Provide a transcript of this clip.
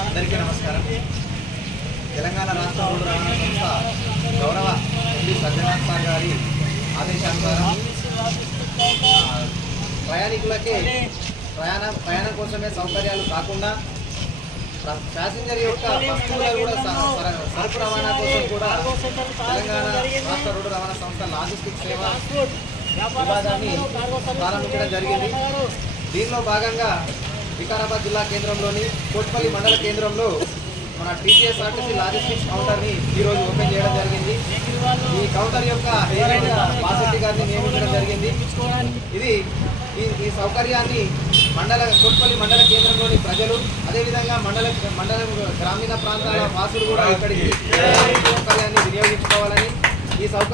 అందరికీ నమస్కారం. తెలంగాణ రాష్ట్ర రోడ్డు రవాణా సంస్థ గౌరవ ఎంపీ సజ్జనాథ్ సార్ గారి ఆదేశానుసారం ప్రయాణికులకి ప్రయాణం ప్రయాణం కోసమే సౌకర్యాలు కాకుండా ప్యాసింజర్ యొక్క వస్తువుల కూడా సరుకు రవాణా కోసం కూడా తెలంగాణ రాష్ట్ర రోడ్డు రవాణా సంస్థ లాజిస్టిక్ సేవ విభాగాన్ని ప్రారంభించడం జరిగింది. దీనిలో భాగంగా వికారాబాద్ జిల్లా కేంద్రంలోని కోట్పల్లి మండల కేంద్రంలో మన టీజీఎస్ఆర్టీసీ లాజిస్టిక్స్ కౌంటర్ని ఈరోజు ఓపెన్ చేయడం జరిగింది. ఈ కౌంటర్ యొక్క ఏజెంట్ వాసెట్టి గారిని నియమించడం జరిగింది. ఇది ఈ ఈ సౌకర్యాన్ని మండల కోట్పల్లి మండల కేంద్రంలోని ప్రజలు అదేవిధంగా మండల మండల గ్రామీణ ప్రాంతాల వాసులు కూడా ఇక్కడికి సౌకర్యాన్ని